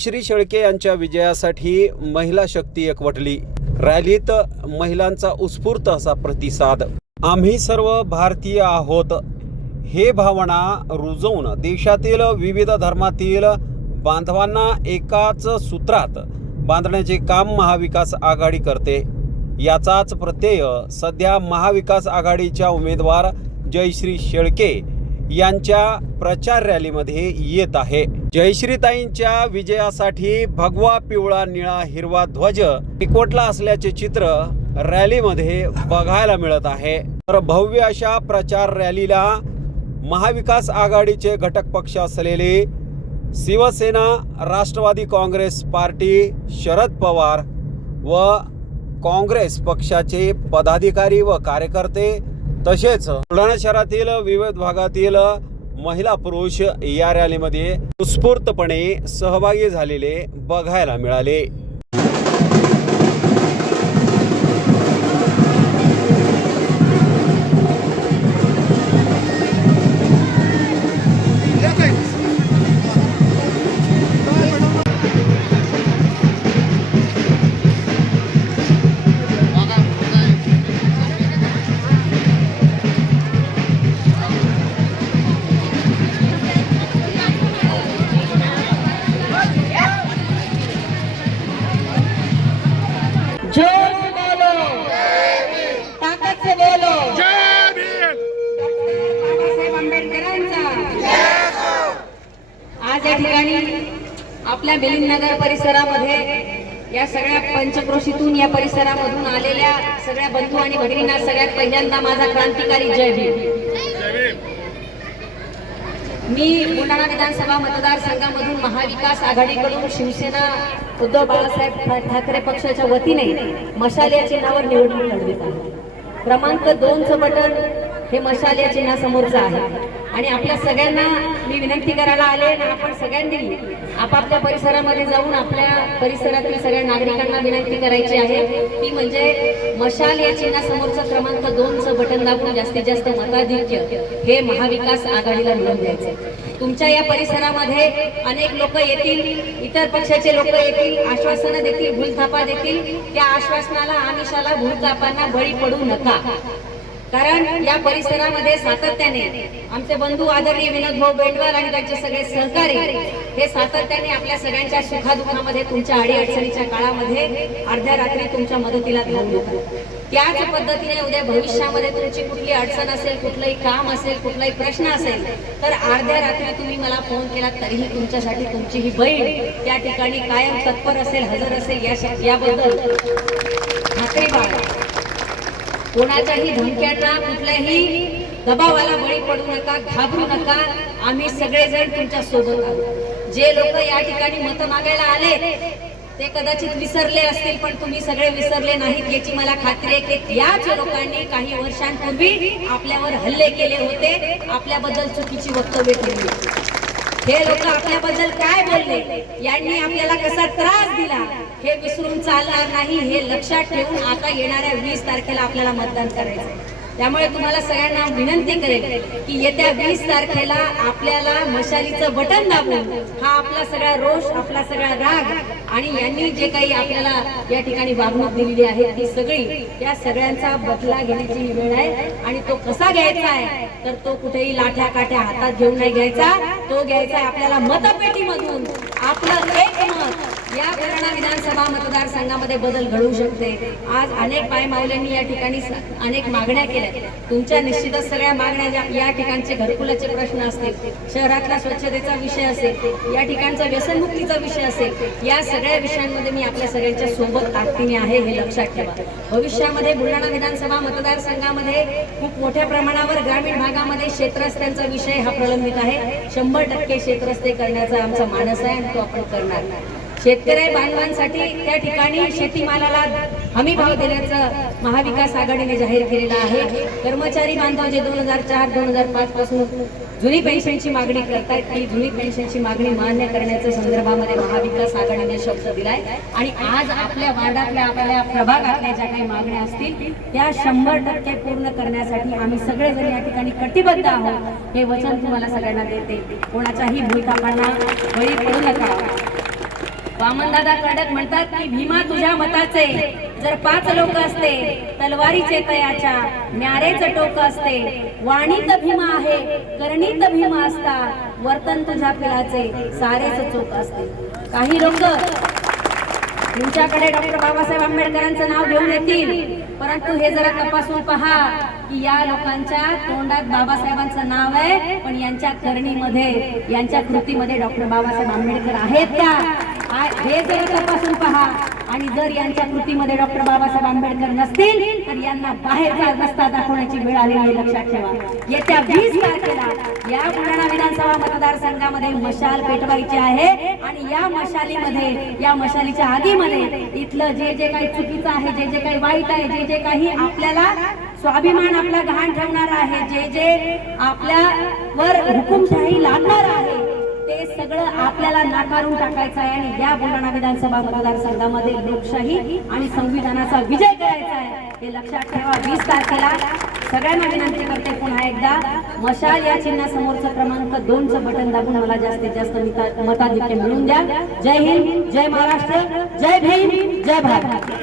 जयश्री शेळके यांच्या विजयासाठी महिला शक्ती एकवटली. रॅलीत महिलांचा उत्स्फूर्त असा प्रतिसाद. आम्ही सर्व भारतीय आहोत. हे भावना रुजवून देशातील विविध धर्मातील बांधवांना एकाच सूत्रात बांधण्याचे काम महाविकास आघाडी करते. याचाच प्रत्यय सध्या महाविकास आघाडीच्या उमेदवार जयश्री शेळके यांच्या प्रचार रॅलीमध्ये येत आहे. जयश्रीताईंच्या विजयासाठी भगवा पिवळा निळा हिरवा ध्वज टिकोटला असल्याचे चित्र रॅलीमध्ये बघायला मिळत आहे. तर भव्य अशा प्रचार रॅलीला महाविकास आघाडीचे घटक पक्ष असलेले शिवसेना राष्ट्रवादी काँग्रेस पार्टी शरद पवार व काँग्रेस पक्षाचे पदाधिकारी व कार्यकर्ते तसेच बुलढाणा शहरातील विविध भागातील महिला पुरुष या रॅलीमध्ये उत्स्फूर्तपणे सहभागी झालेले बघायला मिळाले. आपल्या नगर परिसरामध्ये या सगळ्या पंचक्रोशीतून या परिसरामधून आलेल्या सगळ्या बंधू आणि भगिनींना सगळ्यात पहिल्यांदा माझा क्रांतिकारी जय भीम. मी बुलढाणा विधानसभा मतदारसंघामधून महाविकास आघाडीकडून शिवसेना उद्धव बाळासाहेब ठाकरे पक्षाच्या वतीने मशाल या चिन्हावर निवडणूक लढवित आहे. क्रमांक दोनचं बटन हे मशाल या चिन्हासमोरचं आहे. आणि आपल्या सगळ्यांना मी विनंती करायला आले आणि आपण सगळ्यांनी आपापल्या परिसरामध्ये जाऊन आपल्या परिसरातील सगळ्या नागरिकांना विनंती करायची आहे. ती म्हणजे मशाल या चिन्हासमोरचं क्रमांक दोनचं बटन दाबून जास्तीत जास्त मताधिक्य हे महाविकास आघाडीला मिळवून द्यायचं तुमच्या या परिसरामध्ये अनेक लोक येतील इतर पक्षाचे लोक येतील आश्वासनं देतील भूलथापा देतील. त्या आश्वासनाला आमिषाला भूलथापांना बळी पडू नका. कारण या परिसरामध्ये सातत्याने आमचे बंधू आदरणीय विनोद भाऊ बेटवाल आणि त्यांचे सगळे सहकारी हे सातत्याने आपल्या सगळ्यांच्या सुखादुखामध्ये तुमच्या अडीअडचणीच्या काळामध्ये अर्ध्या रात्री तुमच्या मदतीला धावून येतात. त्याच पद्धतीने उद्या भविष्यामध्ये तुमची कुठली अडचण असेल कुठलंही काम असेल कुठलाही प्रश्न असेल तर अर्ध्या रात्री तुम्ही मला फोन केला तरीही तुमच्यासाठी तुमची ही बहीण त्या ठिकाणी कायम तत्पर असेल हजर असेल या याबद्दल. खात्री बाळगा कोणाच्याही धमक्याचा कुठल्याही दबावाला बळी पडू नका घाबरू नका. आम्ही सगळेजण तुमच्यासोबत आहोत. जे लोक या ठिकाणी मत मागायला आले ते कदाचित विसरले असतील पण तुम्ही सगळे विसरले नाहीत याची मला खात्री आहे की याच लोकांनी काही वर्षांपूर्वी आपल्यावर हल्ले केले होते. आपल्याबद्दल चुकीची वक्तव्य केली हे लोक आपल्याबद्दल काय बोलले? यांनी आपल्याला कसा त्रास दिला? हे विसरून चालणार नाही हे लक्षात ठेवून आता येणाऱ्या वीस तारखेला आपल्याला मतदान करायचं त्यामुळे तुम्हाला सगळ्यांना विनंती करेल की येत्या वीस तारखेला आपल्याला मशालीचं बटन दाबून हा आपला सगळा रोष आपला सगळा राग आणि यांनी जे काही आपल्याला या ठिकाणी वागणूक दिलेली आहे ती सगळी त्या सगळ्यांचा बदला घेण्याची वेळ आहे आणि तो कसा घ्यायचा आहे तर तो कुठेही लाठ्या काठ्या हातात घेऊन नाही घ्यायचा. तो घ्यायचा आहे आपल्याला मतपेटीमधून. आपलं एक मत. या बुलढाणा विधानसभा मतदारसंघामध्ये बदल घडवू शकते. आज अनेक पायमावल्यांनी या ठिकाणी अनेक मागण्या केल्या. तुमच्या निश्चितच सगळ्या मागण्या ज्या या ठिकाणचे घरकुलाचे प्रश्न असतील शहरातला स्वच्छतेचा विषय असेल या ठिकाणचा व्यसनमुक्तीचा विषय असेल या सगळ्या विषयांमध्ये मी आपल्या सगळ्यांच्या सोबत ताकदीने आहे हे लक्षात ठेवा. भविष्यामध्ये बुलढाणा विधानसभा मतदारसंघामध्ये खूप मोठ्या प्रमाणावर ग्रामीण भागामध्ये क्षेत्रस्त्यांचा विषय हा प्रलंबित आहे. शंभर टक्के क्षेत्रस्ते करण्याचा आमचा मानस आहे आणि तो आपण करणार शेतकरी बांधवांसाठी त्या ठिकाणी शेतीमालाला हमी भाव देण्याचं महाविकास आघाडीने जाहीर केलेलं आहे. कर्मचारी बांधव जे दोन हजार चार दोन हजार पाच पासून जुनी पेन्शनची मागणी करतायत ती जुनी पेन्शनची मागणी मान्य करण्याच्या संदर्भामध्ये महाविकास आघाडीने शब्द दिलाय. आणि आज आपल्या वार्डातल्या आपल्या प्रभागातल्या ज्या काही मागण्या असतील त्या शंभर टक्के पूर्ण करण्यासाठी आम्ही सगळेजण या ठिकाणी कटिबद्ध आहोत. हे वचन तुम्हाला सगळ्यांना देते. कोणाच्याही भूलथापांना बळी पडू नका. वामनदादा कर्डक म्हणतात की भीमा तुझ्या मताचे. जर पाच लोक असते तलवारीचे तयाच्या न्यारेच टोक असते. वाणीत भीमा आहे करणीत भीमा असता. वर्तन तुझ्या पिलाचे सारेच चोक असते. काही लोक तुमच्याकडे डॉक्टर बाबासाहेब आंबेडकरांचं नाव घेऊन येतील. परंतु हे जरा तपासून पहा की या लोकांच्या तोंडात बाबासाहेबांचं नाव आहे पण यांच्या करणीमध्ये यांच्या कृतीमध्ये डॉक्टर बाबासाहेब आंबेडकर आहेत का? हे जर तपासून पहा. आणि जर यांच्या कृतीमध्ये डॉक्टर बाबासाहेब आंबेडकर नसतील तर यांना बाहेरचा रस्ता दाखवण्याची वेळ आलेली आहे, लक्षात ठेवा. येत्या वीस तारखेला या बुलढाणा विधानसभा मतदारसंघामध्ये मशाल पेटवायची आहे. आणि या मशालीमध्ये या मशालीच्या आगीमध्ये इथलं जे जे काही चुकीचं आहे जे जे काही वाईट आहे जे जे काही आपल्याला स्वाभिमान आपला गहाण ठेवणार आहे जे जे आपल्यावर हुकुमशाही लागणार आहे सगळं आपल्याला नाकारून टाकायचं आहे आणि या बुलढाणा विधानसभा मतदारसंघामध्ये लोकशाही आणि संविधानाचा विजय करायचा आहे. हे लक्षात ठेवा वीस तारखेला सगळ्यांना विनंती करते पुन्हा एकदा. मशाल या चिन्हासमोरचं क्रमांक दोनचं बटन दाबून मला जास्तीत जास्त मताधिक्य मिळून द्या. जय हिंद जय महाराष्ट्र जय भीम जय भारत.